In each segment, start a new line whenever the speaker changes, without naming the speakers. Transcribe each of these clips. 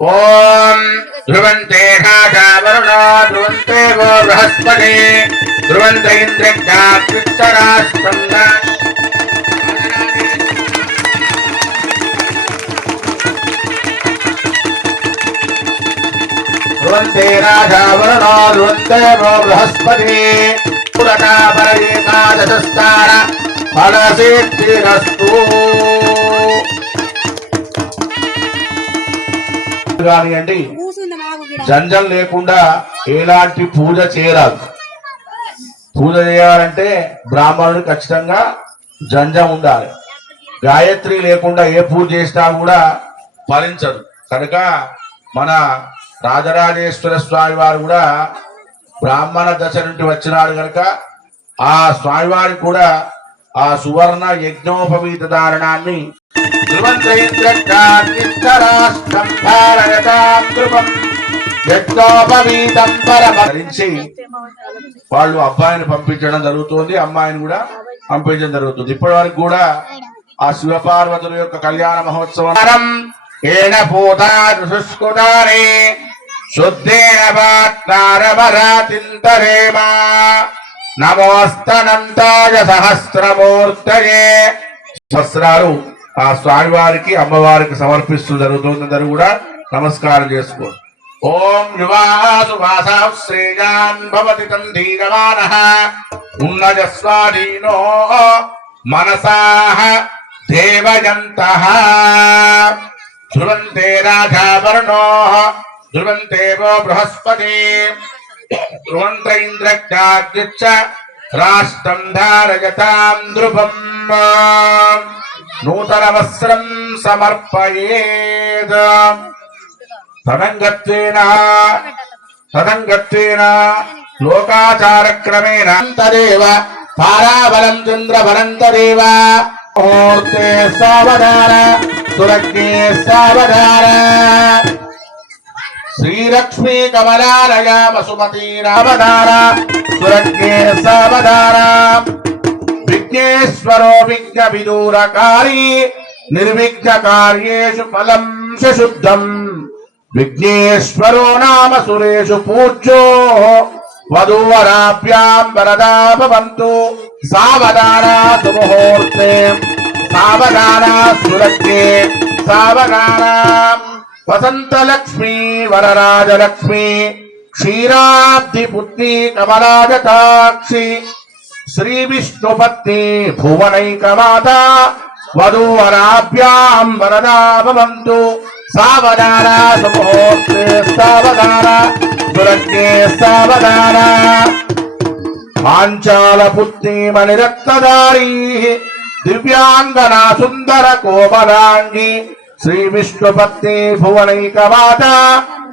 ఓం ధ్రువంతే వరుణో ధ్రువంతే గో బృహస్పతి ధ్రువంత ఇంద్రక్షరాష్ట్రం ధ్రువంతే రాజా వరుణో ధ్రువంతే గో బృహస్పతి పురకాపరయేకాదశస్థాన ఫలసిద్ధిరస్తు కానివ్వండి జంజం లేకుండా ఎలాంటి పూజ చేయరాదు. పూజ చేయాలంటే బ్రాహ్మణుడు ఖచ్చితంగా జంజం ఉండాలి. గాయత్రి లేకుండా ఏ పూజ చేసినా కూడా ఫలించదు. కనుక మన రాజరాజేశ్వర స్వామి వారు కూడా బ్రాహ్మణ దశ నుండి వచ్చినాడు కనుక ఆ స్వామివారికి కూడా ఆ సువర్ణ యజ్ఞోపవీత ధారణాన్ని ధ్రువంతరాష్ట్రం వాళ్ళు అబ్బాయిని పంపించడం జరుగుతుంది అమ్మాయిని కూడా పంపించడం జరుగుతుంది. ఇప్పటి వరకు కూడా ఆ శివపార్వతుల యొక్క కళ్యాణ మహోత్సవం ఏన పూతాని శుద్ధేన వాక్నారమరాతింతరేమా నమోస్తనంతాయ సహస్రమూర్తయే. సహస్రాలు ఆ స్వామివారికి అమ్మవారికి సమర్పిస్తూ జరుగుతుంది. కూడా నమస్కారం చేసుకో ఓం యువాసు వాసా శ్రేయాన్ భవతి తం ధీరమాన ఉన్నజస్వాధీనో మనసాహ దేవయంత. ధ్రువంతే రాజావర్ణో ధ్రువంతే బృహస్పతి. ధ్రువంత ఇంద్రజ్ఞాగ్నిచ్చ రాష్ట్రం ధారయతాం ధ్రువం నూతన వస్త్రం సమర్పయేద్. తదంగత్వేన తదంగత్వేన లోకాచారక్రమేణ. తదేవ తారాబలం చంద్రబలం తదేవ ముహూర్తే సావధాన సురజ్ఞే సావధాన. శ్రీలక్ష్మీ కమలాలయ వసుమతీ రామధార విఘ్నేశ్వరో విఘ్న విదూరకారీ నిర్విఘ్న కార్యేషు ఫలం శుద్ధం విఘ్నేశ్వరో నామ సురేషు పూజ్యో వధూవరాభ్యాం వరదా భవంతు సావధానా సుముహూర్తే సావధానా సురజ్ఞే సావధానా. వసంతలక్ష్మీ వరరాజలక్ష్మీ క్షీరాబ్ది పుత్రి కమలాజకాక్షి శ్రీ విష్ణుపత్ని భువనైకమాత వధూవరాభ్యాం వరదా భవంతు సావధాన సుముహూర్తే సావధాన సురజ్ఞే సావధాన. పాంచాల పుత్ని మణిరత్నదారీ దివ్యాంగనా సుందర కోమలాంగి శ్రీ విష్ణుపత్ని భువనైకమాత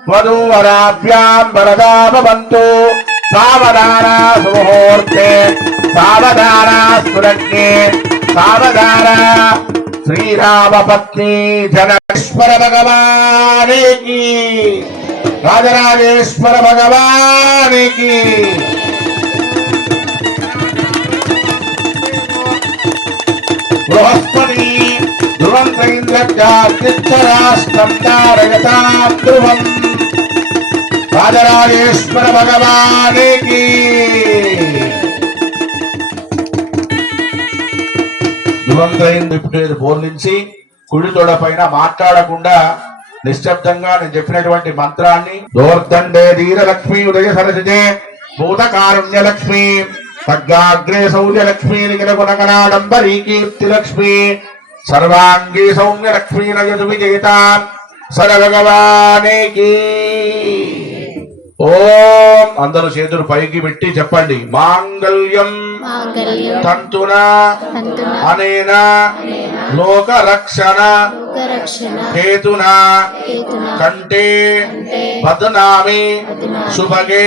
వధూవరాభ్యాం వరదా భవంతు సావధాన సుముహూర్తే సావధాన సురజ్ఞే సావధాన శ్రీరామపత్ని జనేశ్వర భగవానికి రాజరాజేశ్వర భగవానికి బృహస్పతి ధ్రువం ఇంద్రాష్టం తారయతాం ధ్రువం. రాజరాజేశ్వర భగవానికి ధ్రువంతైంది ఇప్పుడు బోర్లించి కుడి తొడ పైన మాట్లాడకుండా నిశ్శబ్దంగా నేను చెప్పినటువంటి మంత్రాన్ని దోర్దండే ధీరలక్ష్మి ఉదయ సరసిజే భూత కారుణ్య లక్ష్మి ఖడ్గాగ్రే శౌర్య లక్ష్మీ నిఖిల గుణగణాడంబరీ కీర్తి లక్ష్మి సర్వాంగీ సౌమ్య లక్ష్మీ నయదు విజేత. సర భగవానికి ఓం. అందరూ చేతులు పైకి పెట్టి చెప్పండి. మాంగళ్యం తంతున అనేన లోకరక్షణ
లోకరక్షణ
హేతునా కంటే బదనామి శుభగే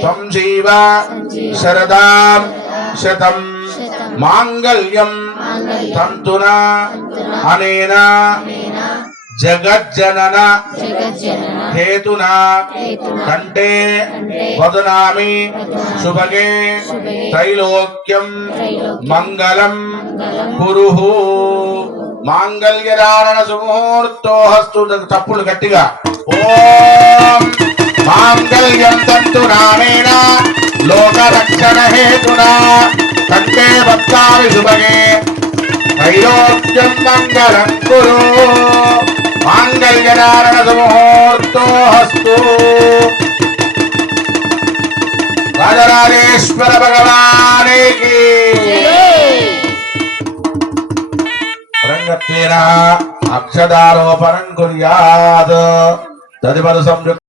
త్వం జీవ
సంజీవ
శరదాం శతం మాంగళ్యం. తంతునా. అనేన జగజ్జనన. హేతునా. కంటే వదనామి. శుభగే. త్రైలోక్యం.
మంగళం.
కురుహు. మాంగళ్యధారణ సుముహూర్తోహస్తు తప్పులు గట్టిగా. ఓం. మాంగళ్యం తంతు నామేన లోకరక్షణ హేతునా. కంటే భక్తావి శుభగే త్రైలోక్యం మంగళం కురు. మాంగళ్యధారణ సుముహూర్తోహస్తు రాజరాజేశ్వర భగవానికి. రంగత్వేన అక్షదారోపణం కుర్యాత్. తదుపరి సంయుక్త